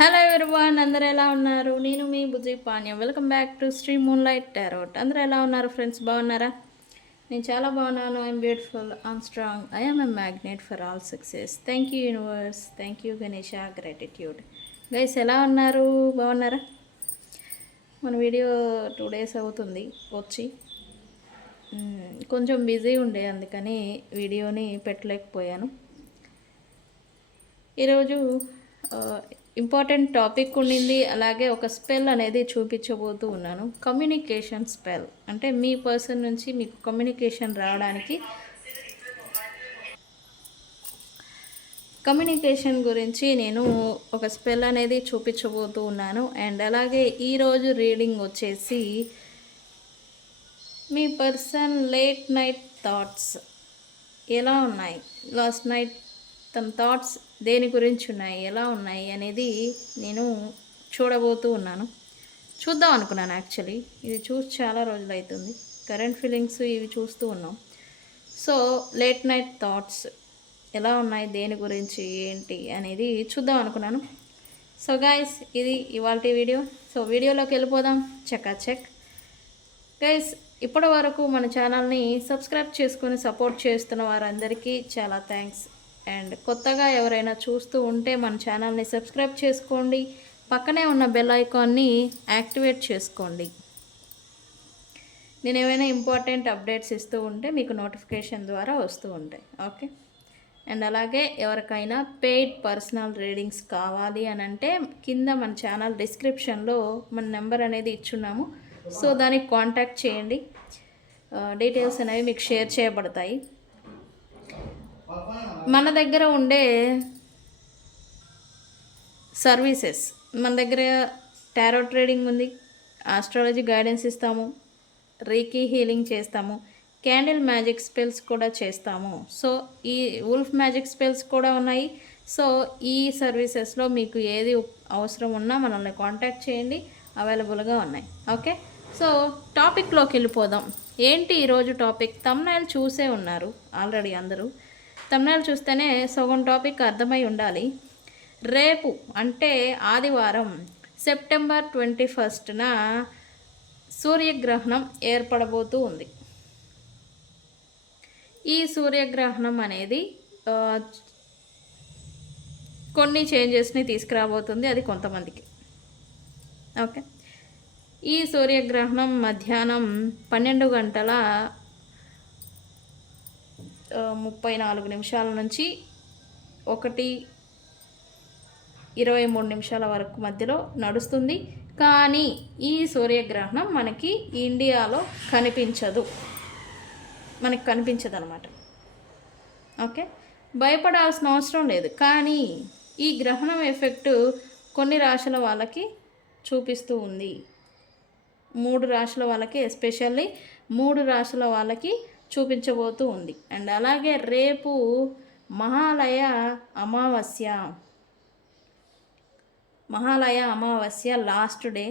Hello everyone, అందరూ ఎలా ఉన్నారు? నేను మీ Bujji Panyam. Welcome back to Sri moonlight tarot. అందరూ ఎలా ఉన్నారు ఫ్రెండ్స్? బాగున్నారా? నేను చాలా బాగున్నాను. I'm beautiful, I'm strong, I'm a magnet for all success. Thank you universe, thank you Ganesha, gratitude. Guys ఎలా ఉన్నారు? బాగున్నారా? మన వీడియో 2 days అవుతుంది వచ్చి. కొంచెం బిజీ ఉండే, అందుకని వీడియోని పెట్టలేకపోయాను. ఈరోజు ఇంపార్టెంట్ టాపిక్ ఉండింది. అలాగే ఒక స్పెల్ అనేది చూపించబోతూ ఉన్నాను. కమ్యూనికేషన్ స్పెల్ అంటే మీ పర్సన్ నుంచి మీకు కమ్యూనికేషన్ రావడానికి, కమ్యూనికేషన్ గురించి నేను ఒక స్పెల్ అనేది చూపించబోతూ ఉన్నాను. అండ్ అలాగే ఈరోజు రీడింగ్ వచ్చేసి మీ పర్సన్ లేట్ నైట్ థాట్స్ ఎలా ఉన్నాయి, లాస్ట్ నైట్ తన థాట్స్ దేని గురించి ఉన్నాయి, ఎలా ఉన్నాయి అనేది నేను చూడబోతూ ఉన్నాను. చూద్దాం అనుకున్నాను. యాక్చువల్లీ ఇది చూసి చాలా రోజులు అవుతుంది. కరెంట్ ఫీలింగ్స్ ఇవి చూస్తూ ఉన్నాం. సో లేట్ నైట్ థాట్స్ ఎలా ఉన్నాయి, దేని గురించి ఏంటి అనేది చూద్దాం అనుకున్నాను. సో గైస్, ఇది ఇవాళ వీడియో. సో వీడియోలోకి వెళ్ళిపోదాం. చెక్ గైస్, ఇప్పటి వరకు మన ఛానల్ని సబ్స్క్రైబ్ చేసుకొని సపోర్ట్ చేస్తున్న వారందరికీ చాలా థ్యాంక్స్. అండ్ కొత్తగా ఎవరైనా చూస్తూ ఉంటే మన ఛానల్ని సబ్స్క్రైబ్ చేసుకోండి. పక్కనే ఉన్న బెల్ ఐకాన్ని యాక్టివేట్ చేసుకోండి. నేను ఏమైనా ఇంపార్టెంట్ అప్డేట్స్ ఇస్తూ ఉంటే మీకు నోటిఫికేషన్ ద్వారా వస్తూ ఉంటాయి. ఓకే. అండ్ అలాగే ఎవరికైనా పెయిడ్ పర్సనల్ రీడింగ్స్ కావాలి అని అంటే కింద మన ఛానల్ డిస్క్రిప్షన్లో మన నెంబర్ అనేది ఇచ్చున్నాము. సో దానికి కాంటాక్ట్ చేయండి. డీటెయిల్స్ అనేవి మీకు షేర్ చేయబడతాయి. మన దగ్గర ఉండే సర్వీసెస్, మన దగ్గర టారో ట్రేడింగ్ ఉంది, ఆస్ట్రాలజీ గైడెన్స్ ఇస్తాము, రీకీ హీలింగ్ చేస్తాము, క్యాండిల్ మ్యాజిక్ స్పెల్స్ కూడా చేస్తాము. సో ఈ వుల్ఫ్ మ్యాజిక్ స్పెల్స్ కూడా ఉన్నాయి. సో ఈ సర్వీసెస్లో మీకు ఏది అవసరం ఉన్నా మనల్ని కాంటాక్ట్ చేయండి, అవైలబుల్గా ఉన్నాయి. ఓకే. సో టాపిక్లోకి వెళ్ళిపోదాం. ఏంటి ఈరోజు టాపిక్? థంబ్నెయిల్ చూసే ఉన్నారు ఆల్రెడీ అందరూ. థంబ్నెయిల్ చూస్తేనే సగం టాపిక్ అర్థమై ఉండాలి. రేపు అంటే ఆదివారం సెప్టెంబర్ 21న సూర్యగ్రహణం ఏర్పడబోతూ ఉంది. ఈ సూర్యగ్రహణం అనేది కొన్ని చేంజెస్ని తీసుకురాబోతుంది. అది కొంతమందికి. ఓకే. ఈ సూర్యగ్రహణం మధ్యాహ్నం 12:34 నుంచి 1:23 వరకు మధ్యలో నడుస్తుంది. కానీ ఈ సూర్యగ్రహణం మనకి ఇండియాలో కనిపించదు, మనకి కనిపించదు అనమాట. ఓకే. భయపడాల్సిన అవసరం లేదు. కానీ ఈ గ్రహణం ఎఫెక్ట్ కొన్ని రాశుల వాళ్ళకి చూపిస్తూ ఉంది. 3 రాశుల వాళ్ళకి, ఎస్పెషల్లీ 3 రాశుల వాళ్ళకి చూపించబోతూ ఉంది. అండ్ అలాగే రేపు మహాలయ అమావాస్య లాస్ట్ డే.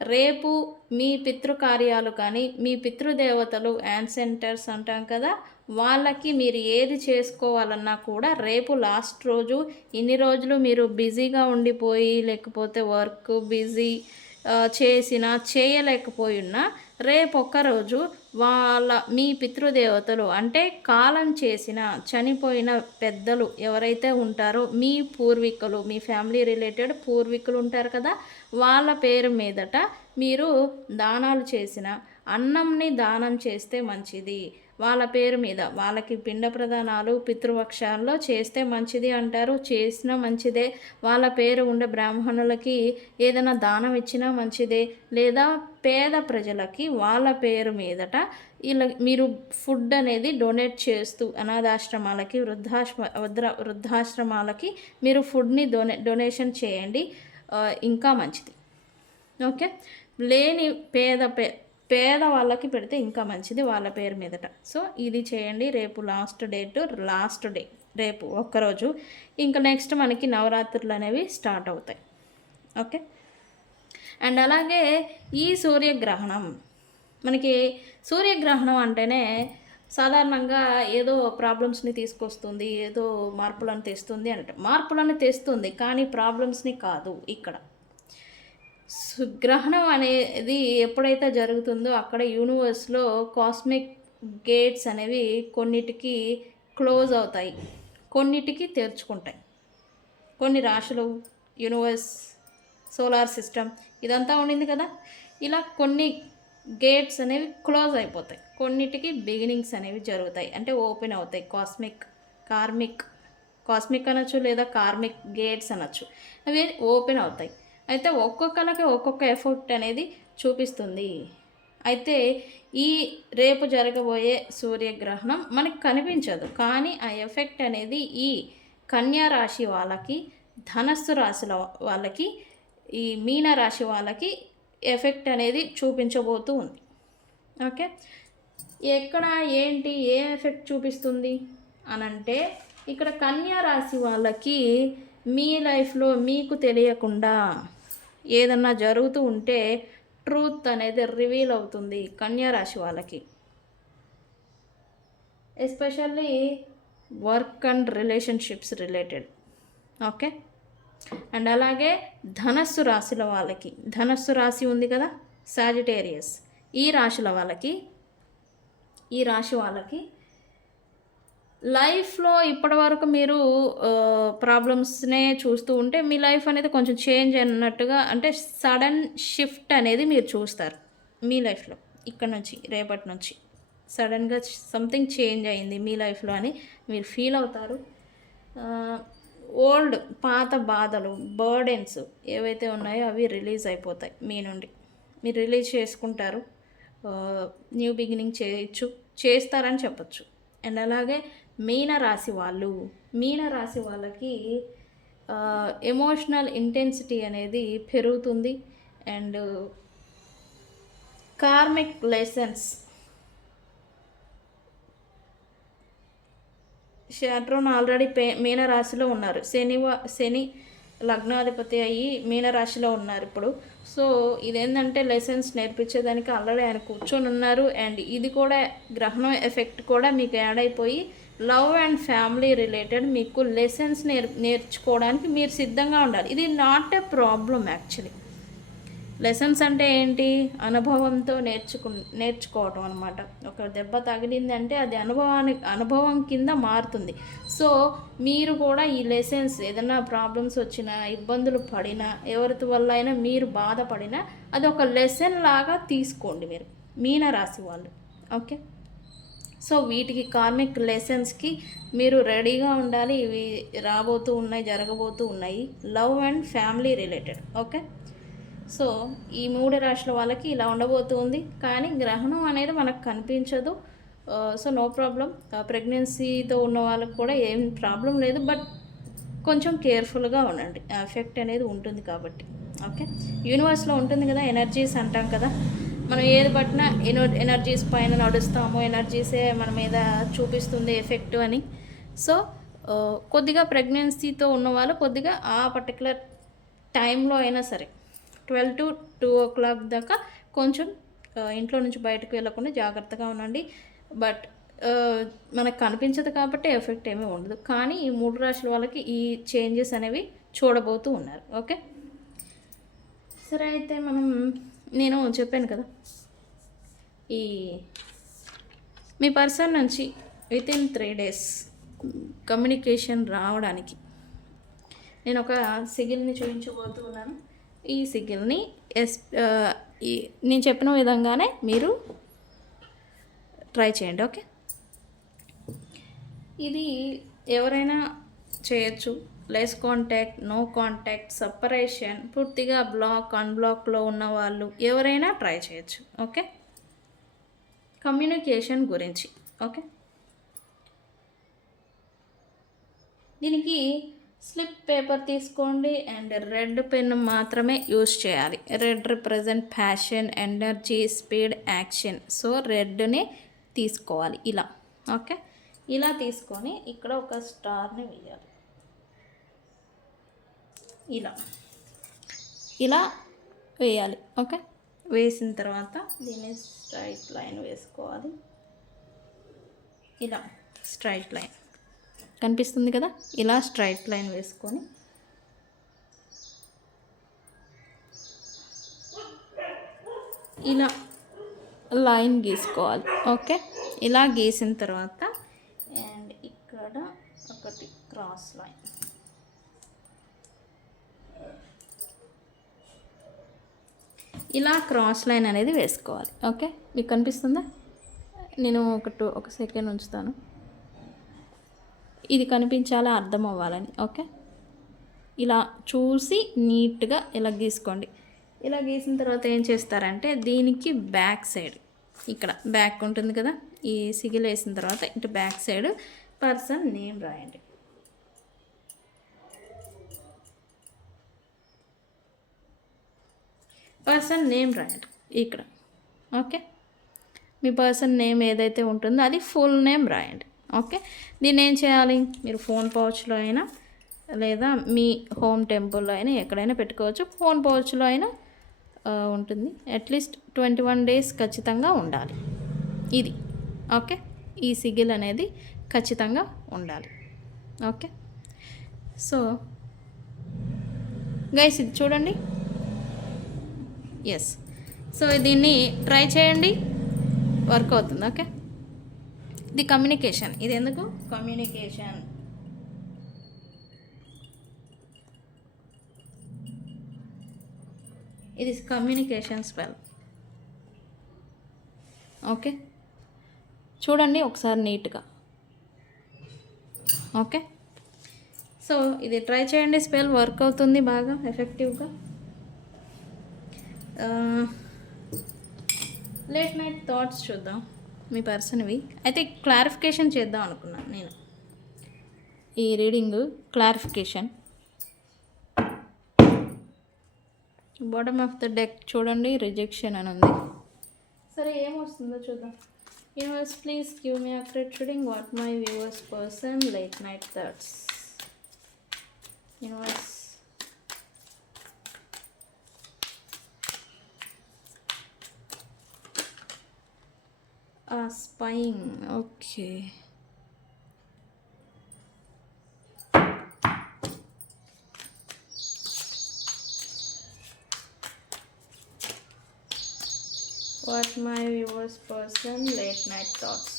రేపు మీ పితృకార్యాలు కానీ, మీ పితృదేవతలు యాన్సెంటర్స్ అంటాం కదా, వాళ్ళకి మీరు ఏది చేసుకోవాలన్నా కూడా రేపు లాస్ట్ రోజు. ఇన్ని రోజులు మీరు బిజీగా ఉండిపోయి, లేకపోతే వర్క్ బిజీ చేసినా చేయలేకపోయినా రేపు ఒక్కరోజు మీ పితృదేవతలు అంటే కాలం చేసిన చనిపోయిన పెద్దలు ఎవరైతే ఉంటారో, మీ పూర్వీకులు, మీ ఫ్యామిలీ రిలేటెడ్ పూర్వీకులు ఉంటారు కదా, వాళ్ళ పేరు మీదట మీరు దానాలు చేసిన అన్నంని దానం చేస్తే మంచిది. వాళ్ళ పేరు మీద వాళ్ళకి పిండ ప్రదానాలు పితృపక్షాల్లో చేస్తే మంచిది అంటారు. చేసినా మంచిదే. వాళ్ళ పేరు ఉండే బ్రాహ్మణులకి ఏదైనా దానం ఇచ్చినా మంచిదే. లేదా పేద ప్రజలకి వాళ్ళ పేరు మీదట ఇలా మీరు ఫుడ్ అనేది డొనేట్ చేస్తూ అనాథాశ్రమాలకి, వృద్ధాశ్రమాలకి మీరు ఫుడ్ని డొనేషన్ చేయండి, ఇంకా మంచిది. ఓకే. లేని పేద వాళ్ళకి పెడితే ఇంకా మంచిది వాళ్ళ పేరు మీదట. సో ఇది చేయండి. రేపు లాస్ట్ డే రేపు ఒక్కరోజు. ఇంకా నెక్స్ట్ మనకి నవరాత్రులు అనేవి స్టార్ట్ అవుతాయి. ఓకే. అండ్ అలాగే ఈ సూర్యగ్రహణం, మనకి సూర్యగ్రహణం అంటేనే సాధారణంగా ఏదో ప్రాబ్లమ్స్ని తీసుకొస్తుంది, ఏదో మార్పులను తెస్తుంది అంటే మార్పులను తెస్తుంది, కానీ ప్రాబ్లమ్స్ని కాదు ఇక్కడ. గ్రహణం అనేది ఎప్పుడైతే జరుగుతుందో అక్కడ యూనివర్స్లో కాస్మిక్ గేట్స్ అనేవి కొన్నిటికి క్లోజ్ అవుతాయి, కొన్నిటికి తెరుచుకుంటాయి. కొన్ని రాశులు, యూనివర్స్, సోలార్ సిస్టమ్ ఇదంతా ఉండింది కదా, ఇలా కొన్ని గేట్స్ అనేవి క్లోజ్ అయిపోతాయి, కొన్నిటికి బిగినింగ్స్ అనేవి జరుగుతాయి, అంటే ఓపెన్ అవుతాయి. కాస్మిక్ అనొచ్చు, లేదా కార్మిక్ గేట్స్ అనొచ్చు. అవి ఓపెన్ అవుతాయి. అయితే ఒక్కొక్కరికి ఒక్కొక్క ఎఫెక్ట్ అనేది చూపిస్తుంది. అయితే ఈ రేపు జరగబోయే సూర్యగ్రహణం మనకి కనిపించదు, కానీ ఆ ఎఫెక్ట్ అనేది ఈ కన్యా రాశి వాళ్ళకి, ధనస్సు రాశుల వాళ్ళకి, ఈ మీన రాశి వాళ్ళకి ఎఫెక్ట్ అనేది చూపించబోతూ ఉంది. ఓకే, ఎక్కడ ఏంటి ఏ ఎఫెక్ట్ చూపిస్తుంది అనంటే, ఇక్కడ కన్యా రాశి వాళ్ళకి మీ లైఫ్లో మీకు తెలియకుండా ఏదన్నా జరుగుతూ ఉంటే ట్రూత్ అనేది రివీల్ అవుతుంది కన్యా రాశి వాళ్ళకి. Especially work and relationships related. Okay, and అలాగే ధనస్సు రాశుల వాళ్ళకి, ధనస్సు రాశి ఉంది కదా, సాజిటేరియస్, ఈ రాశి వాళ్ళకి లైఫ్లో ఇప్పటివరకు మీరు ప్రాబ్లమ్స్నే చూస్తూ ఉంటే మీ లైఫ్ అనేది కొంచెం చేంజ్ అయినట్టుగా, అంటే సడన్ షిఫ్ట్ అనేది మీరు చూస్తారు మీ లైఫ్లో. ఇక్కడ నుంచి రేపటి నుంచి సడన్గా సంథింగ్ చేంజ్ అయింది మీ లైఫ్లో అని మీరు ఫీల్ అవుతారు. పాత బాధలు, బర్డెన్స్ ఏవైతే ఉన్నాయో అవి రిలీజ్ అయిపోతాయి మీ నుండి, మీరు రిలీజ్ చేసుకుంటారు. న్యూ బిగినింగ్ చేస్తారని చెప్పచ్చు. అండ్ అలాగే మీన రాశి వాళ్ళకి ఎమోషనల్ ఇంటెన్సిటీ అనేది పెరుగుతుంది. అండ్ కార్మిక్ లెసన్స్, షాట్రోన్ ఆల్రెడీ మీనరాశిలో ఉన్నారు, శని లగ్నాధిపతి అయ్యి మీనరాశిలో ఉన్నారు ఇప్పుడు. సో ఇదేంటంటే లెసన్స్ నేర్పించేదానికి ఆల్రెడీ ఆయన కూర్చొని ఉన్నారు. అండ్ ఇది కూడా గ్రహణం ఎఫెక్ట్ కూడా మీకు యాడ్ అయిపోయి లవ్ అండ్ ఫ్యామిలీ రిలేటెడ్ మీకు లెసన్స్ నేర్చుకోవడానికి మీరు సిద్ధంగా ఉండాలి. ఇది not a problem actually. Lessons అంటే ఏంటి, అనుభవంతో నేర్చుకోవటం అనమాట. ఒక దెబ్బ తగిలింది అంటే అది అనుభవం కింద మారుతుంది. సో మీరు కూడా ఈ లెసన్స్, ఏదైనా ప్రాబ్లమ్స్ వచ్చినా, ఇబ్బందులు పడినా, ఎవరి వల్ల అయినా మీరు బాధపడినా అది ఒక లెసన్ లాగా తీసుకోండి మీరు మీన రాశి వాళ్ళు. ఓకే, సో వీటికి కార్మిక్ లెసన్స్కి మీరు రెడీగా ఉండాలి. ఇవి జరగబోతూ ఉన్నాయి, love and family related. Okay, so ఈ 3 రాశుల వాళ్ళకి ఇలా ఉండబోతుంది. కానీ గ్రహణం అనేది మనకు కనిపించదు. So no problem. ప్రెగ్నెన్సీతో ఉన్న వాళ్ళకి కూడా ఏం ప్రాబ్లం లేదు, బట్ కొంచెం కేర్ఫుల్గా ఉండండి, ఎఫెక్ట్ అనేది ఉంటుంది కాబట్టి. ఓకే, యూనివర్స్లో ఉంటుంది కదా, ఎనర్జీస్ అంటాం కదా, మనం ఏది పట్టినా ఎనర్జీస్ పైన నడుస్తాము, ఎనర్జీసే మన మీద చూపిస్తుంది ఎఫెక్ట్ అని. సో కొద్దిగా ప్రెగ్నెన్సీతో ఉన్నవాళ్ళు కొద్దిగా ఆ పర్టికులర్ టైంలో అయినా సరే 12 to 2 o'clock దాకా కొంచెం ఇంట్లో నుంచి బయటకు వెళ్ళకుండా జాగ్రత్తగా ఉండండి. బట్ మనకు కనిపించదు కాబట్టి ఎఫెక్ట్ ఏమీ ఉండదు. కానీ ఈ 3 రాశుల వాళ్ళకి ఈ చేంజెస్ అనేవి చూడబోతూ ఉన్నారు. ఓకే, సరే, అయితే నేను చెప్పాను కదా, ఈ మీ పర్సన్ నుంచి వితిన్ 3 days కమ్యూనికేషన్ రావడానికి నేను ఒక సిగిల్ని చూపించబోతూ ఉన్నాను. ఈ సిగిల్ని నేను చెప్పిన విధంగానే మీరు ట్రై చేయండి. ఓకే, ఇది ఎవరైనా చేయొచ్చు. Less contact, no contact, separation, పూర్తిగా అన్బ్లాక్లో ఉన్న వాళ్ళు ఎవరైనా ట్రై చేయొచ్చు. ఓకే, కమ్యూనికేషన్ గురించి. ఓకే, దీనికి స్లిప్ పేపర్ తీసుకోండి అండ్ రెడ్ పెన్ మాత్రమే యూజ్ చేయాలి. Red represent passion, energy, speed, action. So రెడ్ని తీసుకోవాలి ఇలా. ఓకే, ఇలా తీసుకొని ఇక్కడ ఒక స్టార్ని వేయాలి. ఇలా వేయాలి. ఓకే, వేసిన తర్వాత దీన్ని స్ట్రైట్ లైన్ వేసుకోవాలి. ఇలా స్ట్రైట్ లైన్ కనిపిస్తుంది కదా, ఇలా స్ట్రైట్ లైన్ వేసుకొని ఇలా లైన్ గీసుకోవాలి. ఓకే, ఇలా గీసిన తర్వాత అండ్ ఇక్కడ ఒకటి క్రాస్ లైన్, ఇలా క్రాస్ లైన్ అనేది వేసుకోవాలి. ఓకే, మీకు కనిపిస్తుందా? నేను ఒక సెకండ్ ఉంచుతాను, ఇది కనిపించాలా అర్థం అవ్వాలని. ఓకే, ఇలా చూసి నీట్గా ఇలా గీసుకోండి. ఇలా గీసిన తర్వాత ఏం చేస్తారంటే దీనికి బ్యాక్ సైడ్, ఇక్కడ బ్యాక్ ఉంటుంది కదా, ఈ సిగిల్ వేసిన తర్వాత ఇటు బ్యాక్ సైడ్ పర్సన్ నేమ్ రాయండి. పర్సన్ నేమ్ రాయండి ఇక్కడ. ఓకే, మీ పర్సన్ నేమ్ ఏదైతే ఉంటుందో అది ఫుల్ నేమ్ రాయండి. ఓకే, దీన్ని ఏం చేయాలి, మీరు ఫోన్ పౌచ్లో అయినా లేదా మీ హోమ్ టెంపుల్లో అయినా ఎక్కడైనా పెట్టుకోవచ్చు. ఫోన్ పౌచ్లో అయినా ఉంటుంది. అట్లీస్ట్ 21 days ఖచ్చితంగా ఉండాలి ఇది. ఓకే, ఈ సిగిల్ అనేది ఖచ్చితంగా ఉండాలి. ఓకే, సో గైస్ ఇది చూడండి. ఎస్, సో దీన్ని ట్రై చేయండి, వర్క్ అవుతుంది. ఓకే, ఇది కమ్యూనికేషన్. ఇది ఎందుకు కమ్యూనికేషన్, ఇది కమ్యూనికేషన్ స్పెల్. ఓకే, చూడండి ఒకసారి నీట్గా. ఓకే, సో ఇది ట్రై చేయండి, స్పెల్ వర్క్ అవుతుంది బాగా ఎఫెక్టివ్గా. లేట్ నైట్ థాట్స్ చూద్దాం మీ పర్సన్వి. అయితే క్లారిఫికేషన్ చేద్దాం అనుకున్నాను నేను, ఈ reading clarification. Bottom of the deck చూడండి, రిజెక్షన్ అని ఉంది. సరే ఏమొస్తుందో చూద్దాం. Universe please give me accurate reading what my viewers person late night thoughts. Universe spying. Okay, what my viewers person late night thoughts.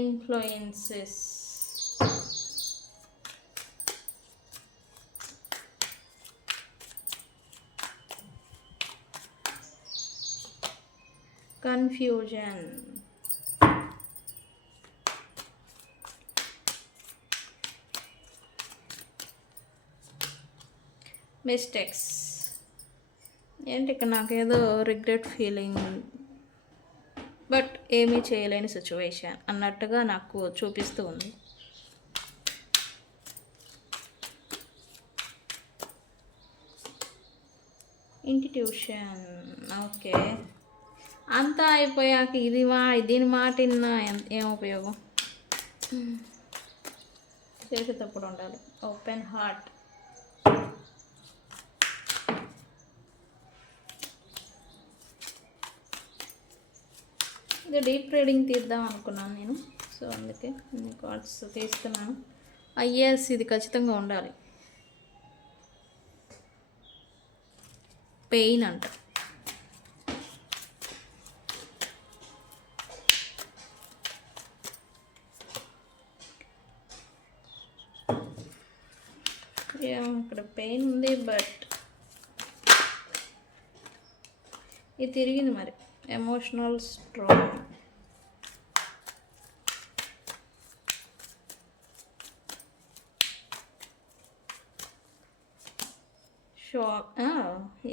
Influences. Confusion. Mistakes. ఏంటి ఇక్కడ నాకేదో regret feeling, but ఏమీ చేయలేని సిచ్యువేషన్ అన్నట్టుగా నాకు చూపిస్తూ ఉంది. ఇంట్యూషన్. ఓకే, అంతా అయిపోయాక దీని మాట విన్నా ఏం ఉపయోగం, చేసేటప్పుడు ఉండాలి ఓపెన్ హార్ట్. ఇది డీప్ రీడింగ్ తీద్దాం అనుకున్నాను నేను, సో అందుకే కార్డ్స్ తీస్తున్నాను. ఐఎస్ ఇది ఖచ్చితంగా ఉండాలి. పెయిన్ అంట. ఇక్కడ పెయిన్ ఉంది, బట్ ఇది తిరిగింది మరి. Emotional strong. షాక్.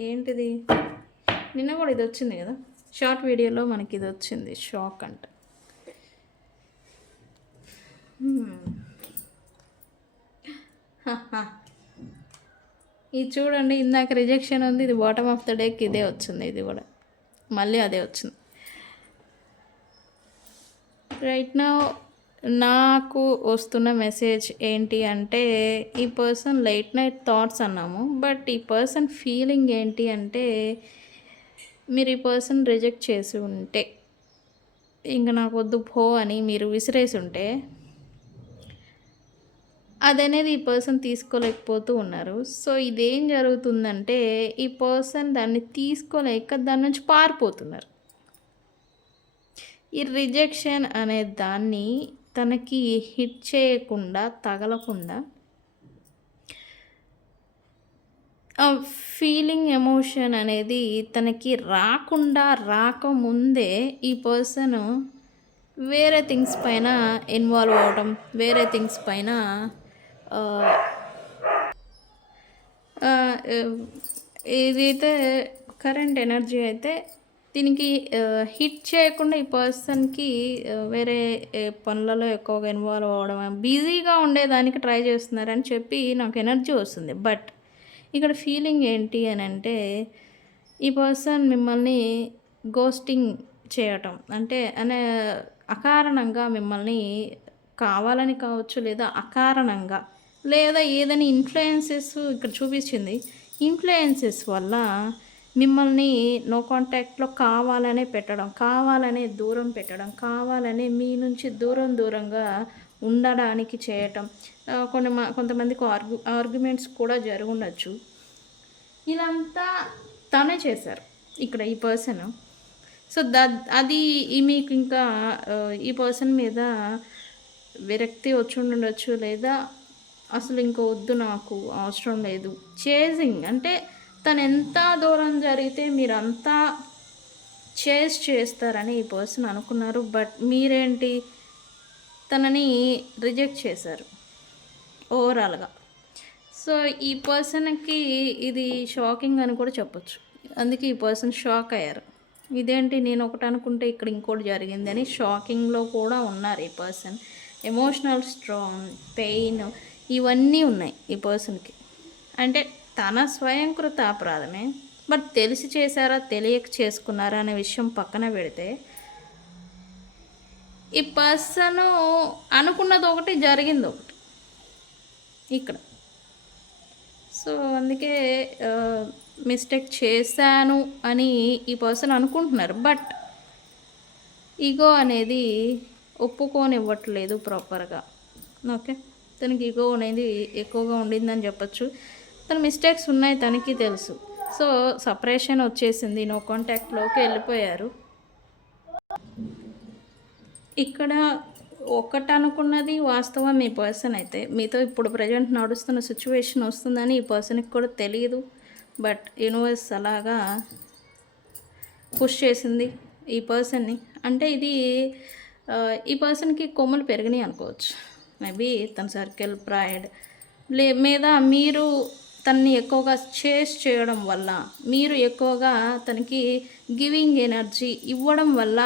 ఏంటిది, నిన్న కూడా ఇది వచ్చింది కదా షార్ట్ వీడియోలో, మనకి ఇది వచ్చింది షాక్ అంట. ఇది చూడండి, ఇందాక రిజెక్షన్ ఉంది, ఇది బాటమ్ ఆఫ్ ద డేకి ఇదే వచ్చింది, ఇది కూడా మళ్ళీ అదే వచ్చింది. రైట్ నౌ నాకు వస్తున్న మెసేజ్ ఏంటి అంటే, ఈ పర్సన్ లేట్ నైట్ థాట్స్ అన్నాము, బట్ ఈ పర్సన్ ఫీలింగ్ ఏంటి అంటే మీరు ఈ పర్సన్ రిజెక్ట్ చేసి ఉంటే, ఇంక నాకొద్దు పో అని మీరు విసిరేసి ఉంటే, అదనేది ఈ పర్సన్ తీసుకోలేకపోతూ ఉన్నారు. సో, ఇదేం జరుగుతుందంటే, ఈ పర్సన్ దాన్ని తీసుకోలేక దాని నుంచి పారిపోతున్నారు. ఈ రిజెక్షన్ అనే దాన్ని తనకి హిట్ చేయకుండా, తగలకుండా ఆ ఫీలింగ్, ఎమోషన్ అనేది తనకి రాకుండా, రాకముందే ఈ పర్సను వేరే థింగ్స్ పైన ఇన్వాల్వ్ అవ్వటం, వేరే థింగ్స్ పైన ఆహ్, ఆహ్, ఎవ్ ఏదైతే కరెంట్ ఎనర్జీ అయితే దీనికి హిట్ చేయకుండా ఈ పర్సన్‌కి వేరే పనులలో ఎక్కువగా ఇన్వాల్వ్ అవ్వడం, బిజీగా ఉండేదానికి ట్రై చేస్తున్నారని చెప్పి నాకు ఎనర్జీ వస్తుంది. బట్ ఇక్కడ ఫీలింగ్ ఏంటి అనంటే, ఈ పర్సన్ మిమ్మల్ని ఘోస్టింగ్ చేయటం. అంటే అకారణంగా మిమ్మల్ని కావాలని కావచ్చు, లేదా అకారణంగా, లేదా ఏదైనా ఇన్‌ఫ్లుయెన్సెస్ ఇక్కడ చూపించింది. ఇన్‌ఫ్లుయెన్సెస్ వల్ల మిమ్మల్ని నో కాంటాక్ట్‌లో కావాలనే పెట్టడం, కావాలనే దూరం పెట్టడం, కావాలనే మీ నుంచి దూరంగా ఉండడానికి చేయటం. కొంతమందికి ఆర్గ్యుమెంట్స్ కూడా జరుగుండొచ్చు. ఇదంతా తనే చేశారు ఇక్కడ ఈ పర్సన్. సో, అది మీకు ఇంకా ఈ పర్సన్ మీద విరక్తి వచ్చుండొచ్చు, లేదా అసలు ఇంక వద్దు, నాకు అవసరం లేదు. చేజింగ్ అంటే తనెంత దూరం జరిగితే మీరంతా చేస్తారని ఈ పర్సన్ అనుకున్నారు. బట్ మీరేంటి, తనని రిజెక్ట్ చేశారు ఓవరాల్‌గా. సో, ఈ పర్సన్‌కి ఇది షాకింగ్ అని కూడా చెప్పొచ్చు. అందుకే ఈ పర్సన్ షాక్ అయ్యారు. ఇదేంటి, నేను ఒకటి అనుకుంటే ఇక్కడ ఇంకోటి జరిగిందని షాకింగ్‌లో కూడా ఉన్నారు ఈ పర్సన్. ఎమోషనల్ స్ట్రాంగ్, పెయిన్ ఇవన్నీ ఉన్నాయి ఈ పర్సన్‌కి. అంటే తన స్వయంకృత అపరాధమే. బట్ తెలిసి చేశారా, తెలియక చేసుకున్నారా అనే విషయం పక్కన పెడితే, ఈ పర్సను అనుకున్నది ఒకటి, జరిగింది ఒకటి ఇక్కడ. సో, అందుకే మిస్టేక్ చేశాను అని ఈ పర్సన్ అనుకుంటున్నారు. బట్ ఈగో అనేది ఒప్పుకోనివ్వట్లేదు ప్రాపర్‌గా. ఓకే. తనకి ఈగో అనేది ఎక్కువగా ఉండిందని చెప్పొచ్చు. తన మిస్టేక్స్ ఉన్నాయి, తనకి తెలుసు. సో, సెపరేషన్ వచ్చేసింది. నో కాంటాక్ట్‌లోకి వెళ్ళిపోయారు. ఇక్కడ ఒకటనుకున్నది వాస్తవం. మీ పర్సన్ అయితే మీతో ఇప్పుడు ప్రెజెంట్ నడుస్తున్న సిచ్యువేషన్ వస్తుందని ఈ పర్సన్‌కి కూడా తెలీదు. బట్ యూనివర్స్ అలాగా పుష్ చేసింది ఈ పర్సన్‌ని. అంటే ఇది ఈ పర్సన్‌కి కొమ్ములు పెరిగినాయి అనుకోవచ్చు. మేబీ తన సర్కిల్, ప్రైడ్ మీద మీరు తనని ఎక్కువగా చేయడం వల్ల, మీరు ఎక్కువగా తనకి గివింగ్ ఎనర్జీ ఇవ్వడం వల్ల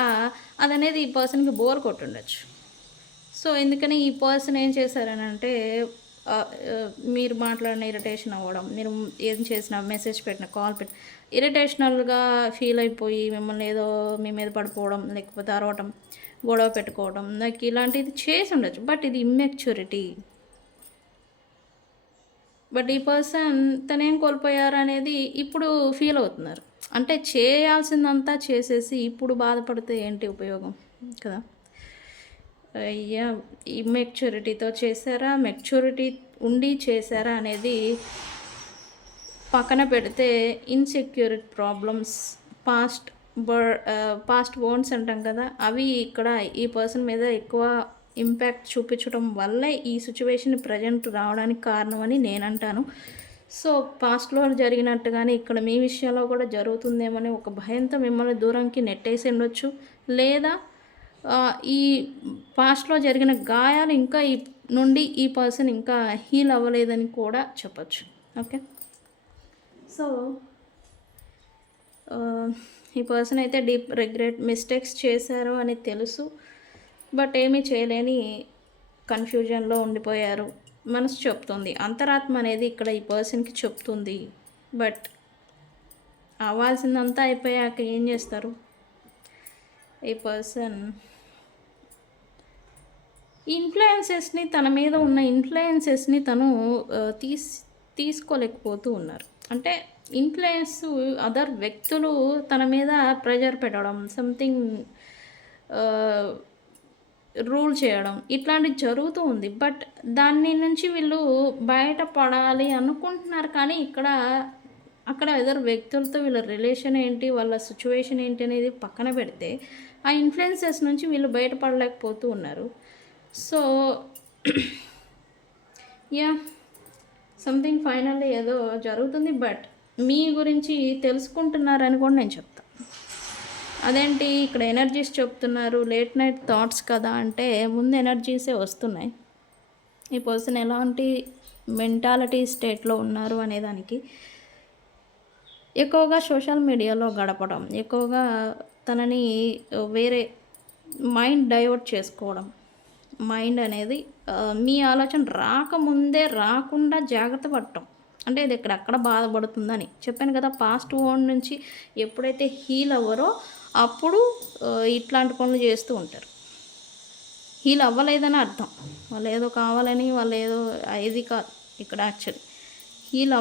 అదనేది ఈ పర్సన్‌కి బోర్ కొట్టుండొచ్చు. సో, ఎందుకని ఈ పర్సన్ ఏం చేశారనంటే, మీరు మాట్లాడిన ఇరిటేషన్ అవ్వడం, మీరు ఏం చేసినా, మెసేజ్ పెట్టిన, కాల్ పెట్టిన ఇరిటేషనల్‌గా ఫీల్ అయిపోయి మిమ్మల్ని ఏదో మీ మీద పడిపోవడం, లేకపోతే అరవటం, గొడవ పెట్టుకోవడం, నాకు ఇలాంటిది చేసి ఉండొచ్చు. బట్ ఇది ఇమ్మెచ్యూరిటీ. బట్ ఈ పర్సన్ తనేం కోల్పోయారు అనేది ఇప్పుడు ఫీల్ అవుతున్నారు. అంటే చేయాల్సిందంతా చేసేసి ఇప్పుడు బాధపడితే ఏంటి ఉపయోగం కదా. అయ్యా, ఇమ్మెచ్యూరిటీతో చేశారా, మెచ్యూరిటీ ఉండి చేశారా అనేది పక్కన పెడితే, insecurity problems, past past wands అంటాం కదా, అవి ఇక్కడ ఈ పర్సన్ మీద ఎక్కువ ఇంపాక్ట్ చూపించడం వల్లే ఈ సిచ్యువేషన్ ప్రజెంట్ రావడానికి కారణమని నేనంటాను. సో, పాస్ట్‌లో జరిగినట్టుగానే ఇక్కడ మీ విషయంలో కూడా జరుగుతుందేమో ఒక భయంతో మిమ్మల్ని దూరంకి నెట్టేసి ఉండొచ్చు. లేదా ఈ పాస్ట్‌లో జరిగిన గాయాలు ఇంకా ఈ పర్సన్ ఇంకా హీల్ అవ్వలేదని కూడా చెప్పొచ్చు. ఓకే. సో, ఈ పర్సన్ అయితే డీప్ రిగ్రెట్, మిస్టేక్స్ చేశారు అని తెలుసు. బట్ ఏమీ చేయలేని కన్‌ఫ్యూజన్‌లో ఉండిపోయారు. మనసు చెప్తుంది. అంతరాత్మ అనేది ఇక్కడ ఈ పర్సన్‌కి చెప్తుంది. బట్ అవ్వాల్సిందంతా అయిపోయాక ఏం చేస్తారు? ఈ పర్సన్ ఇన్‌ఫ్లుయెన్సెస్‌ని, తన మీద ఉన్న ఇన్‌ఫ్లుయెన్సెస్‌ని తను తీసుకోలేకపోతూ ఉన్నారు. అంటే ఇన్‌ఫ్లుయెన్స్ అదర్ వ్యక్తులు తన మీద ప్రెషర్ పెట్టడం, సంథింగ్ ఆహ్, రూల్ చేయడం ఇట్లాంటివి జరుగుతూ ఉంది. బట్ దాని నుంచి వీళ్ళు బయటపడాలి అనుకుంటున్నారు. కానీ అక్కడ ఎదరు వ్యక్తులతో వీళ్ళ రిలేషన్ ఏంటి, వాళ్ళ సిట్యుయేషన్ ఏంటి అనేది పక్కన పెడితే, ఆ ఇన్‌ఫ్లుయెన్సెస్ నుంచి వీళ్ళు బయటపడలేకపోతూ ఉన్నారు. So yeah! సంథింగ్ ఫైనల్లీ ఏదో జరుగుతుంది. బట్ మీ గురించి తెలుసుకుంటున్నారని కూడా నేను చెప్తా. అదేంటి ఇక్కడ ఎనర్జీస్ చెప్తున్నారు, లేట్ నైట్ థాట్స్ కదా అంటే, ముందు ఎనర్జీసే వస్తున్నాయి. ఈ పర్సన్ ఎలాంటి మెంటాలిటీ స్టేట్లో ఉన్నారు అనేదానికి ఎక్కువగా సోషల్ మీడియాలో గడపడం, ఎక్కువగా తనని వేరే మైండ్ డైవర్ట్ చేసుకోవడం. మైండ్ అనేది మీ ఆలోచన రాకముందే రాకుండా జాగ్రత్త పడటం. అంటే ఇది అక్కడ బాధపడుతుందని చెప్పాను కదా. పాస్ట్ ఓన్ నుంచి ఎప్పుడైతే హీల్ అవ్వరో అప్పుడు ఇట్లాంటి పనులు చేస్తూ ఉంటారు. హీల్ అవ్వలేదని అర్థం. వాళ్ళు ఏదో కావాలని వాళ్ళు ఏదో ఇది కాదు ఇక్కడ యాక్చువల్లీ. హీల్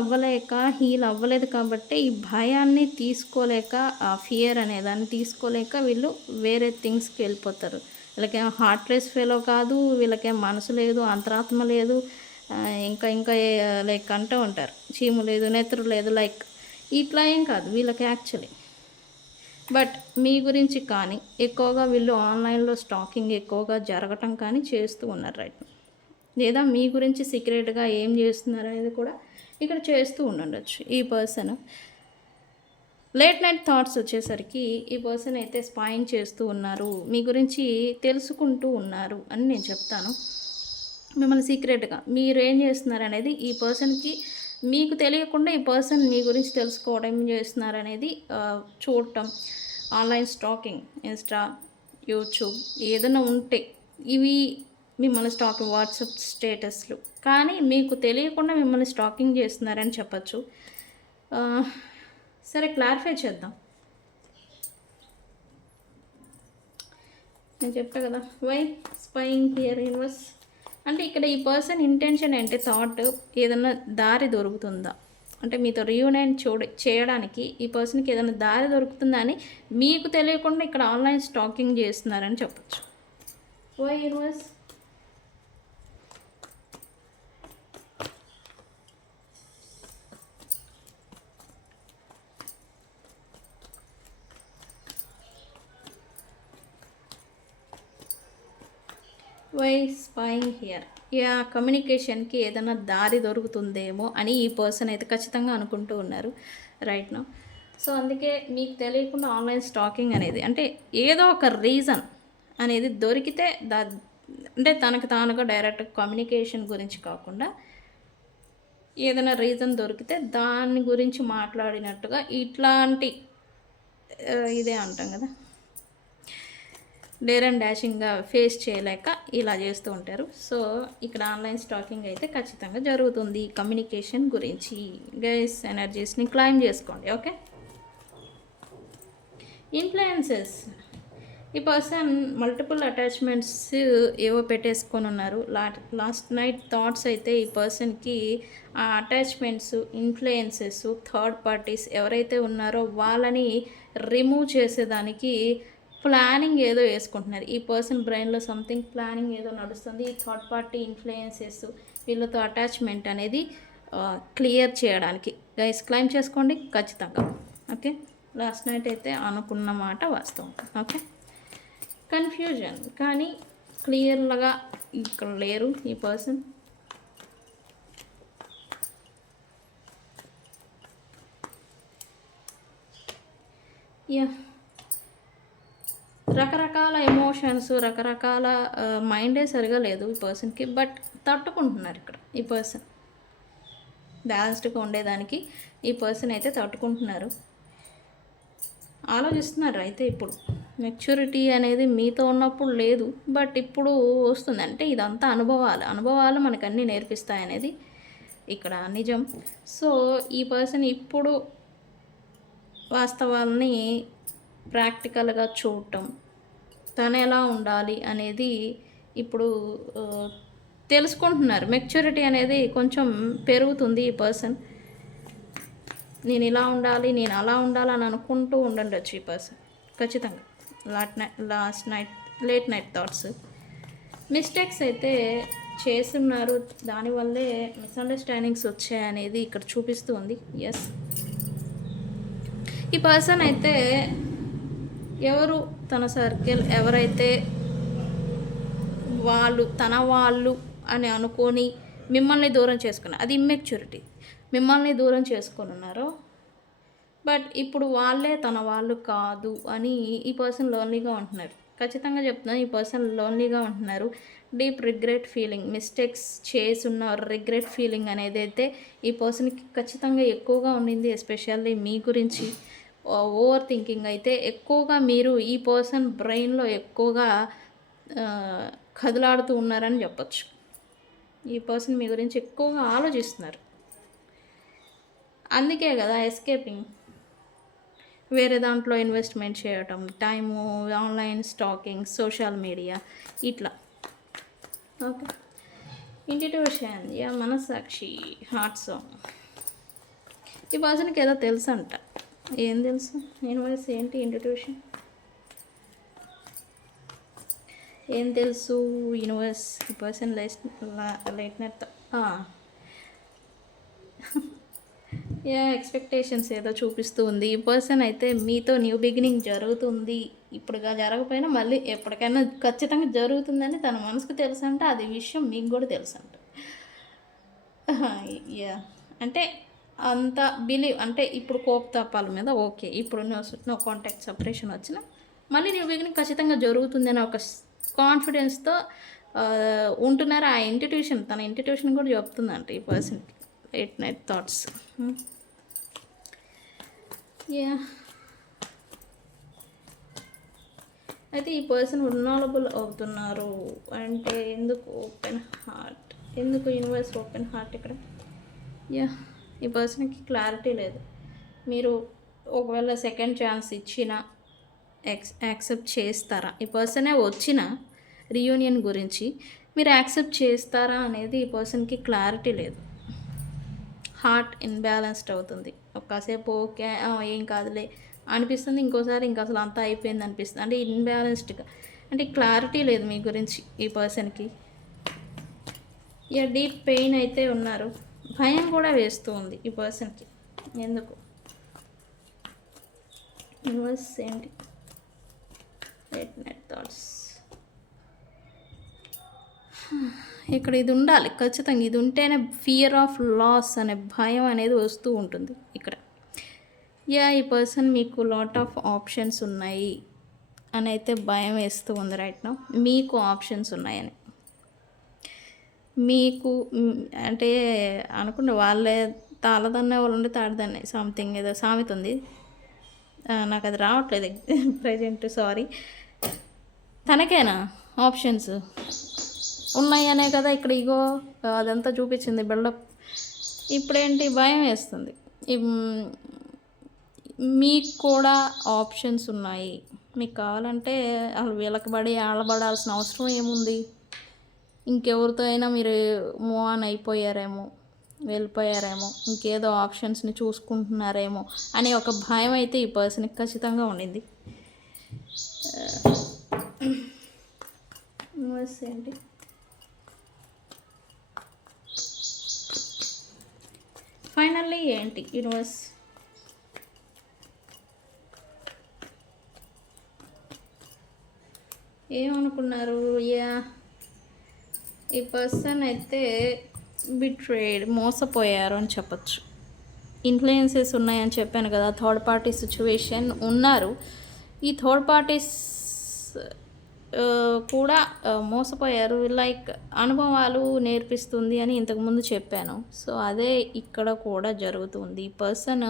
అవ్వలేదు కాబట్టి ఈ భయాన్ని తీసుకోలేక, ఆ ఫియర్ అనేదాన్ని తీసుకోలేక వీళ్ళు వేరే థింగ్స్కి వెళ్ళిపోతారు. వీళ్ళకేం హార్ట్ రేస్ ఫెలో కాదు, వీళ్ళకేం మనసు లేదు, అంతరాత్మ లేదు, ఇంకా లైక్ అంటూ ఉంటారు చీము లేదు, నెత్తురు లేదు, లైక్ ఇట్లా ఏం కాదు వీళ్ళకి యాక్చువల్లీ. బట్ మీ గురించి కానీ ఎక్కువగా వీళ్ళు ఆన్లైన్లో స్టాకింగ్ ఎక్కువగా జరగటం కానీ చేస్తూ ఉన్నారు రైట్. లేదా మీ గురించి సీక్రెట్గా ఏం చేస్తున్నారు అనేది కూడా ఇక్కడ చేస్తూ ఉండొచ్చు. ఈ పర్సన్ లేట్ నైట్ థాట్స్ వచ్చేసరికి ఈ పర్సన్ అయితే స్పాయింగ్ చేస్తూ ఉన్నారు, మీ గురించి తెలుసుకుంటూ ఉన్నారు అని నేను చెప్తాను. మిమ్మల్ని సీక్రెట్గా మీరు ఏం చేస్తున్నారు అనేది ఈ పర్సన్కి మీకు తెలియకుండా ఈ పర్సన్ మీ గురించి తెలుసుకోవడం, ఏం చేస్తున్నారు అనేది చూడటం. ఆన్లైన్ స్టాకింగ్, ఇన్స్టా, యూట్యూబ్ ఏదైనా ఉంటే ఇవి మిమ్మల్ని స్టాకింగ్, వాట్సాప్ స్టేటస్లు, కానీ మీకు తెలియకుండా మిమ్మల్ని స్టాకింగ్ చేస్తున్నారని చెప్పచ్చు. సరే క్లారిఫై చేద్దాం. నేను చెప్పా కదా వై స్పైయింగ్ హియర్ యూనివర్స్ అంటే ఇక్కడ ఈ పర్సన్ ఇంటెన్షన్ ఏంటి, థాట్ ఏదైనా దారి దొరుకుతుందా అంటే మీతో రీయూనైన్ చేయడానికి ఈ పర్సన్కి ఏదైనా దారి దొరుకుతుందా అని మీకు తెలియకుండా ఇక్కడ ఆన్లైన్ స్టాకింగ్ చేస్తున్నారని చెప్పచ్చు. Why universe why spying here కమ్యూనికేషన్కి ఏదైనా దారి దొరుకుతుందేమో అని ఈ పర్సన్ అయితే ఖచ్చితంగా అనుకుంటూ ఉన్నారు రైట్ నో. సో అందుకే మీకు తెలియకుండా ఆన్లైన్ స్టాకింగ్ అనేది అంటే ఏదో ఒక రీజన్ అనేది దొరికితే అంటే తనకు తానుగా డైరెక్ట్ కమ్యూనికేషన్ గురించి కాకుండా ఏదైనా రీజన్ దొరికితే దాని గురించి మాట్లాడినట్టుగా ఇట్లాంటి ఇదే అంటాం కదా, డేర్ అండ్ డాషింగ్గా ఫేస్ చేయలేక ఇలా చేస్తూ ఉంటారు. సో ఇక్కడ ఆన్లైన్ స్టాకింగ్ అయితే ఖచ్చితంగా జరుగుతుంది కమ్యూనికేషన్ గురించి. గైస్ ఎనర్జీస్ని క్లైమ్ చేసుకోండి. ఓకే, ఇన్ఫ్లుయెన్సెస్ ఈ పర్సన్ మల్టిపుల్ అటాచ్మెంట్స్ ఏవో పెట్టేసుకొని ఉన్నారు. లాస్ట్ నైట్ థాట్స్ అయితే ఈ పర్సన్కి ఆ అటాచ్మెంట్స్, ఇన్ఫ్లుయెన్సెస్, థర్డ్ పార్టీస్ ఎవరైతే ఉన్నారో వాళ్ళని రిమూవ్ చేసేదానికి ప్లానింగ్ ఏదో వేసుకుంటున్నారు. ఈ పర్సన్ బ్రెయిన్లో సంథింగ్ ప్లానింగ్ ఏదో నడుస్తుంది. ఈ థర్డ్ పార్టీ ఇన్ఫ్లుయెన్సెస్ వీళ్ళతో అటాచ్మెంట్ అనేది క్లియర్ చేయడానికి గైస్ క్లైమ్ చేసుకోండి ఖచ్చితంగా. ఓకే, లాస్ట్ నైట్ అయితే అనుకున్న మాట వాస్తవం. ఓకే, కన్ఫ్యూజన్ కానీ క్లియర్గా ఇక్కడ లేరు ఈ పర్సన్. రకరకాల ఎమోషన్స్, రకరకాల మైండే సరిగా లేదు ఈ పర్సన్కి. బట్ తట్టుకుంటున్నారు ఇక్కడ ఈ పర్సన్. బ్యాలెన్స్డ్గా ఉండేదానికి ఈ పర్సన్ అయితే తట్టుకుంటున్నారు, ఆలోచిస్తున్నారు. అయితే ఇప్పుడు మెచ్యూరిటీ అనేది మీతో ఉన్నప్పుడు లేదు, బట్ ఇప్పుడు వస్తుంది. అంటే ఇదంతా అనుభవాలు మనకు అన్నీ నేర్పిస్తాయనేది ఇక్కడ నిజం. సో ఈ పర్సన్ ఇప్పుడు వాస్తవాలని ప్రాక్టికల్గా చూడటం, తను ఎలా ఉండాలి అనేది ఇప్పుడు తెలుసుకుంటున్నారు. మెచ్యూరిటీ అనేది కొంచెం పెరుగుతుంది ఈ పర్సన్. నేను ఇలా ఉండాలి, నేను అలా ఉండాలి అని అనుకుంటూ ఉండండొచ్చు ఈ పర్సన్ ఖచ్చితంగా. లేట్ నైట్ థాట్స్, మిస్టేక్స్ అయితే చేస్తున్నారు, దానివల్లే మిస్అండర్స్టాండింగ్స్ వచ్చాయనేది ఇక్కడ చూపిస్తూ ఉంది. ఎస్, ఈ పర్సన్ అయితే ఎవరు తన సర్కిల్ ఎవరైతే తన వాళ్ళు అని అనుకొని మిమ్మల్ని దూరం చేసుకున్నారు, అది ఇమ్మెచ్యూరిటీ, మిమ్మల్ని దూరం చేసుకొని ఉన్నారు. బట్ ఇప్పుడు వాళ్ళే తన వాళ్ళు కాదు అని ఈ పర్సన్ లోన్లీగా ఉంటున్నారు. ఖచ్చితంగా చెప్తున్నాను, ఈ పర్సన్ లోన్లీగా ఉంటున్నారు. డీప్ రిగ్రెట్ ఫీలింగ్, మిస్టేక్స్ చేసున్న రిగ్రెట్ ఫీలింగ్ అనేది అయితే ఈ పర్సన్కి ఖచ్చితంగా ఎక్కువగా ఉండింది. ఎస్పెషల్లీ మీ గురించి ఓవర్ థింకింగ్ అయితే ఎక్కువగా మీరు ఈ పర్సన్ బ్రెయిన్లో ఎక్కువగా కదలాడుతూ ఉన్నారని చెప్పచ్చు. ఈ పర్సన్ మీ గురించి ఎక్కువగా ఆలోచిస్తున్నారు. అందుకే కదా ఎస్కేపింగ్, వేరే దాంట్లో ఇన్వెస్ట్మెంట్ చేయటం, time, online stalking, social media ఇట్లా. ఓకే, ఇంట్యూషన్, మనస్సాక్షి, హార్ట్ సాంగ్. ఈ పర్సన్కి ఏదో తెలుసు అంట. ఏం తెలుసు? యూనివర్స్ ఏంటి? ఇంట్యూషన్ ఏం తెలుసు యూనివర్స్? ఈ పర్సన్ లైట్ నైట్ ఎక్స్పెక్టేషన్స్ ఏదో చూపిస్తూ ఉంది. ఈ పర్సన్ అయితే మీతో న్యూ బిగినింగ్ జరుగుతుంది, ఇప్పుడుగా జరగకపోయినా మళ్ళీ ఎప్పటికైనా ఖచ్చితంగా జరుగుతుందని తన మనసుకు తెలుసు అంట. అది విషయం మీకు కూడా తెలుసు అంట. అంటే అంత బిలీవ్, అంటే ఇప్పుడు కోపతాపాల మీద ఓకే, ఇప్పుడు నో కాంటాక్ట్ సపరేషన్ వచ్చినా మళ్ళీ న్యూ బిగినింగ్ ఖచ్చితంగా జరుగుతుందని ఒక కాన్ఫిడెన్స్తో ఉంటున్నారు. ఆ ఇంట్యూషన్, తన ఇంట్యూషన్ కూడా చెప్తుందంట ఈ పర్సన్కి. Late night thoughts. అయితే ఈ పర్సన్ వల్నరబుల్ అవుతున్నారు అంటే ఎందుకు? Open heart. ఎందుకు యూనివర్స్ ఓపెన్ హార్ట్ ఇక్కడ? ఈ పర్సన్కి క్లారిటీ లేదు. మీరు ఒకవేళ సెకండ్ ఛాన్స్ ఇచ్చినా యాక్సెప్ట్ చేస్తారా? ఈ పర్సనే వచ్చిన రీయూనియన్ గురించి మీరు యాక్సెప్ట్ చేస్తారా అనేది ఈ పర్సన్కి క్లారిటీ లేదు. హార్ట్ ఇన్బ్యాలెన్స్డ్ అవుతుంది. ఒక్కసేపు ఓకే ఏం కాదులే అనిపిస్తుంది, ఇంకోసారి ఇంకా అసలు అంతా అయిపోయింది అనిపిస్తుంది. అంటే ఇన్బ్యాలెన్స్డ్గా, అంటే క్లారిటీ లేదు మీ గురించి ఈ పర్సన్కి. డీప్ పెయిన్ అయితే ఉన్నారు, భయం కూడా వేస్తూ ఉంది ఈ పర్సన్కి. ఎందుకు? యూనివర్స్ ఏంటి? Late night thoughts. ఇక్కడ ఇది ఉండాలి ఖచ్చితంగా, ఇది ఉంటేనే ఫియర్ ఆఫ్ లాస్ అనే భయం అనేది వస్తూ ఉంటుంది ఇక్కడ. ఈ పర్సన్ మీకు లాట్ ఆఫ్ ఆప్షన్స్ ఉన్నాయి అని అయితే భయం వేస్తూ ఉంది రైట్ నౌ. మీకు ఆప్షన్స్ ఉన్నాయని, మీకు అంటే అనుకుంటే వాళ్ళే తాళదన్నే వాళ్ళు ఉండి తాడదన్నే సంథింగ్ ఏదో సామెత ఉంది, నాకు అది రావట్లేదు ప్రజెంట్, సారీ. తనకేనా ఆప్షన్స్ ఉన్నాయనే కదా ఇక్కడ ఇగో అదంతా చూపించింది బిల్డప్. ఇప్పుడేంటి? భయం వేస్తుంది. మీకు కూడా ఆప్షన్స్ ఉన్నాయి. మీకు కావాలంటే అసలు వీళ్ళకి ఆడబడాల్సిన అవసరం ఏముంది? ఇంకెవరితో అయినా మీరు మూవ్ ఆన్ అయిపోయారేమో, వెళ్ళిపోయారేమో, ఇంకేదో ఆప్షన్స్ని చూసుకుంటున్నారేమో అనే ఒక భయం అయితే ఈ పర్సన్కి ఖచ్చితంగా ఉండింది. ఏంటి? ఫైనల్లీ ఏంటి యూనివర్స్? ఏమనుకున్నారు? ఈ పర్సన్ అయితే బిట్రేడ్, మోసపోయారు అని చెప్పచ్చు. ఇన్ఫ్లుయెన్సెస్ ఉన్నాయని చెప్పాను కదా, థర్డ్ పార్టీ సిచ్యువేషన్ ఉన్నారు. ఈ థర్డ్ పార్టీస్ కూడా మోసపోయారు. లైక్ అనుభవాలు నేర్పిస్తుంది అని ఇంతకుముందు చెప్పాను. సో అదే ఇక్కడ కూడా జరుగుతుంది. ఈ పర్సన్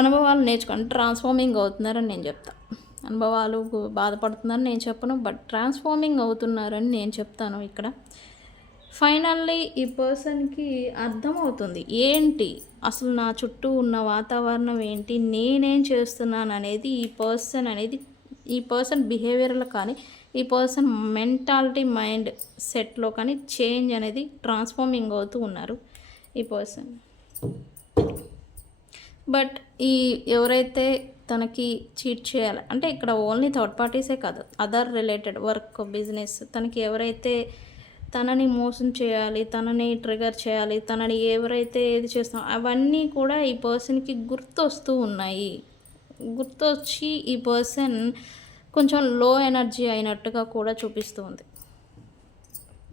అనుభవాలు నేర్చుకొని ట్రాన్స్ఫార్మింగ్ అవుతున్నారని నేను చెప్తాను. అనుభవాలు బాధపడుతున్నారని నేను చెప్పను, బట్ ట్రాన్స్ఫార్మింగ్ అవుతున్నారని నేను చెప్తాను ఇక్కడ. ఫైనల్లీ ఈ పర్సన్కి అర్థమవుతుంది ఏంటి అసలు నా చుట్టూ ఉన్న వాతావరణం ఏంటి, నేనేం చేస్తున్నాను అనేది ఈ పర్సన్ అనేది ఈ పర్సన్ బిహేవియర్లో కానీ ఈ పర్సన్ మెంటాలిటీ మైండ్ సెట్లో కానీ చేంజ్ అనేది ట్రాన్స్ఫార్మింగ్ అవుతూ ఉన్నారు ఈ పర్సన్. బట్ ఈ ఎవరైతే తనకి చీట్ చేయాలి అంటే ఇక్కడ ఓన్లీ థర్డ్ పార్టీసే కాదు, అదర్ రిలేటెడ్ వర్క్ బిజినెస్, తనకి ఎవరైతే తనని మోసం చేయాలి, తనని ట్రిగర్ చేయాలి, తనని ఎవరైతే ఏది చేస్తాం అవన్నీ కూడా ఈ పర్సన్కి గుర్తొస్తూ ఉన్నాయి. గుర్తొచ్చి ఈ పర్సన్ కొంచెం లో ఎనర్జీ అయినట్టుగా కూడా చూపిస్తుంది.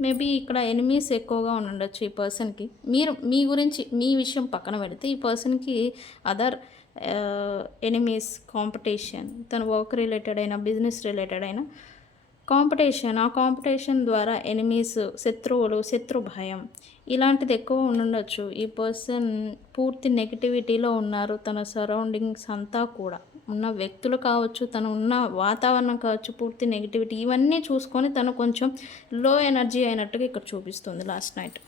మేబీ ఇక్కడ ఎనిమీస్ ఎక్కువగా ఉండొచ్చు ఈ పర్సన్కి. మీరు మీ గురించి మీ విషయం పక్కన పెడితే ఈ పర్సన్కి అదర్ ఎనిమీస్, కాంపిటీషన్, తన వర్క్ రిలేటెడ్ అయినా బిజినెస్ రిలేటెడ్ అయినా కాంపిటీషన్, ఆ కాంపిటీషన్ ద్వారా ఎనిమీస్, శత్రువులు, శత్రు భయం ఇలాంటిది ఎక్కువ ఉండొచ్చు. ఈ పర్సన్ పూర్తి నెగిటివిటీలో ఉన్నారు. తన సరౌండింగ్స్ అంతా కూడా ఉన్న వ్యక్తులు కావచ్చు, తను ఉన్న వాతావరణం కావచ్చు, పూర్తి నెగిటివిటీ ఇవన్నీ చూసుకొని తను కొంచెం లో ఎనర్జీ అయినట్టుగా ఇక్కడ చూపిస్తుంది last night.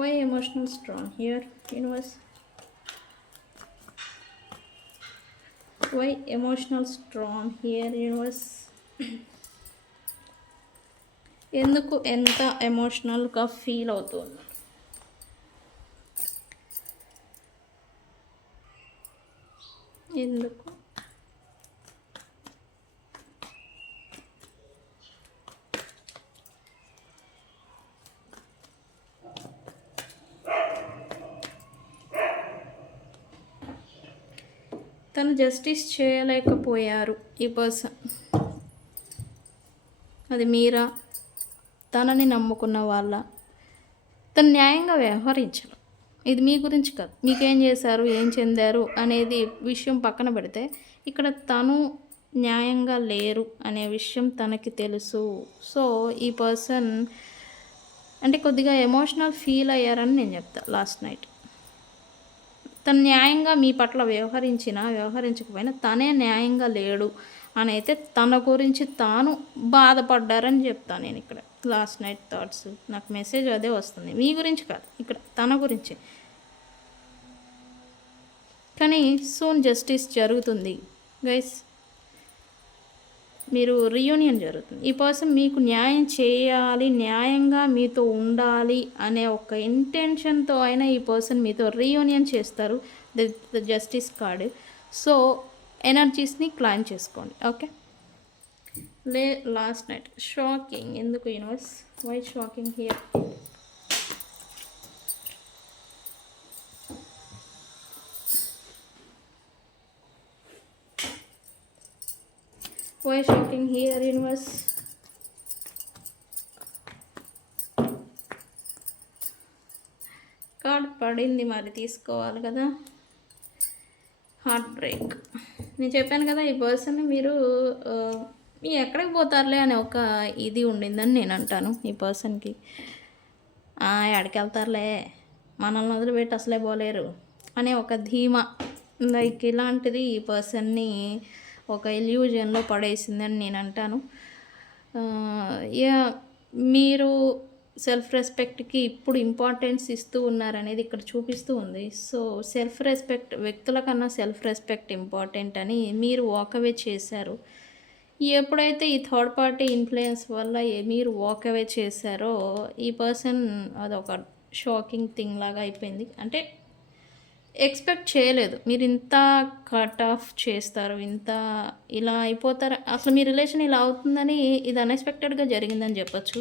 Why emotional strong here universe? Why emotional strong here universe? ఎందుకు ఎంత ఎమోషనల్గా ఫీల్ అవుతుంది? ఎందుకు? తను జస్టిస్ చేయలేకపోయారు ఈ పర్సన్. అది మీరా, తనని నమ్ముకున్న వాళ్ళ? తను న్యాయంగా వ్యవహరించాలి. ఇది మీ గురించి కాదు, మీకేం చేశారు, ఏం చెందారు అనేది విషయం పక్కన పెడితే ఇక్కడ తను న్యాయంగా లేరు అనే విషయం తనకి తెలుసు. సో ఈ పర్సన్ అంటే కొద్దిగా ఎమోషనల్ ఫీల్ అయ్యారని నేను చెప్తా లాస్ట్ నైట్. తను న్యాయంగా మీ పట్ల వ్యవహరించకపోయినా తనే న్యాయంగా లేడు అని అయితే తన గురించి తాను బాధపడ్డారని చెప్తాను నేను ఇక్కడ లాస్ట్ నైట్ థాట్స్. నాకు మెసేజ్ అదే వస్తుంది, మీ గురించి కాదు, ఇక్కడ తన గురించి. కానీ సూన్ జస్టిస్ జరుగుతుంది గైస్, మీరు రీయూనియన్ జరుగుతుంది. ఈ పర్సన్ మీకు న్యాయం చేయాలి, న్యాయంగా మీతో ఉండాలి అనే ఒక ఇంటెన్షన్తో అయినా ఈ పర్సన్ మీతో రీయూనియన్ చేస్తారు. The justice card. సో ఎనర్జీస్ని క్లైమ్ చేసుకోండి. Okay, last night shocking. ఎందుకు universe? Why shocking here? Why shocking here universe? Card పడింది, మరి తీసుకోవాలి కదా. Heart break. నేను చెప్పాను కదా ఈ పర్సన్ మీరు మీ ఎక్కడికి పోతారులే అనే ఒక ఇది ఉండిందని నేను అంటాను. ఈ పర్సన్కి ఎక్కడికి వెళ్తారులే, మనల్ని వదిలిపెట్టి అసలే పోలేరు అనే ఒక ధీమా, లైక్ ఇలాంటిది ఈ పర్సన్ని ఒక ఇల్యూజన్లో పడేసిందని నేను అంటాను. మీరు సెల్ఫ్ రెస్పెక్ట్కి ఇప్పుడు ఇంపార్టెన్స్ ఇస్తూ ఉన్నారనేది ఇక్కడ చూపిస్తూ ఉంది. సో సెల్ఫ్ రెస్పెక్ట్, వ్యక్తుల కన్నా సెల్ఫ్ రెస్పెక్ట్ ఇంపార్టెంట్ అని మీరు వాకవే చేశారు. ఎప్పుడైతే ఈ థర్డ్ పార్టీ ఇన్ఫ్లుయెన్స్ వల్ల మీరు వాకవే చేశారో ఈ పర్సన్ అదొక షాకింగ్ థింగ్ లాగా అయిపోయింది. అంటే ఎక్స్పెక్ట్ చేయలేదు మీరు ఇంత కట్ ఆఫ్ చేస్తారు, ఇంత ఇలా అయిపోతారు, అసలు మీ రిలేషన్ ఇలా అవుతుందని ఇది అన్ఎక్స్పెక్టెడ్గా జరిగిందని చెప్పచ్చు.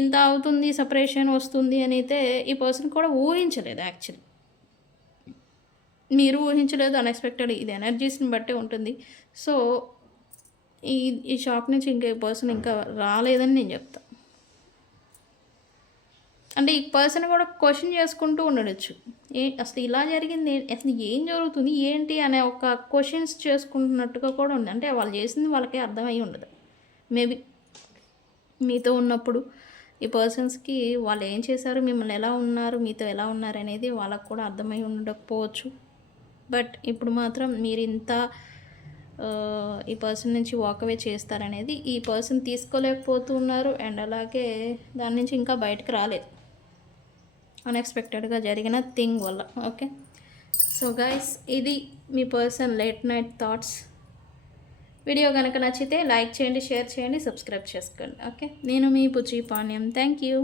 ఇంత అవుతుంది, సపరేషన్ వస్తుంది అని అయితే ఈ పర్సన్ కూడా ఊహించలేదు. యాక్చువల్లీ మీరు ఊహించలేదు, అన్ఎక్స్పెక్టెడ్. ఇది ఎనర్జీస్ని బట్టే ఉంటుంది. సో ఈ షాక్ నుంచి ఇంకా ఈ పర్సన్ ఇంకా రాలేదని నేను చెప్తాను. అంటే ఈ పర్సన్ కూడా క్వశ్చన్ చేసుకుంటూ ఉండవచ్చు, అసలు ఇలా జరిగింది, అసలు ఏం జరుగుతుంది ఏంటి అనే ఒక క్వశ్చన్స్ చేసుకుంటున్నట్టుగా కూడా ఉంది. అంటే వాళ్ళు చేసింది వాళ్ళకే అర్థమై ఉండదు. మేబీ మీతో ఉన్నప్పుడు ఈ పర్సన్స్కి వాళ్ళు ఏం చేశారు, మిమ్మల్ని ఎలా ఉన్నారు, మీతో ఎలా ఉన్నారు అనేది వాళ్ళకు కూడా అర్థమై ఉండకపోవచ్చు. బట్ ఇప్పుడు మాత్రం మీరు ఇంత ఈ పర్సన్ నుంచి వాకవే చేస్తారనేది ఈ పర్సన్ తీసుకోలేకపోతున్నారు. అండ్ అలాగే దాని నుంచి ఇంకా బయటకు రాలేదు, అన్ఎక్స్పెక్టెడ్గా జరిగిన థింగ్ వల్ల. ఓకే, సో గైస్ ఇది మీ person late night thoughts. Video కనుక నచ్చితే లైక్ చేయండి, షేర్ చేయండి, సబ్స్క్రైబ్ చేసుకోండి. ఓకే, నేను మీ బుజ్జి పాణ్యం. Thank you.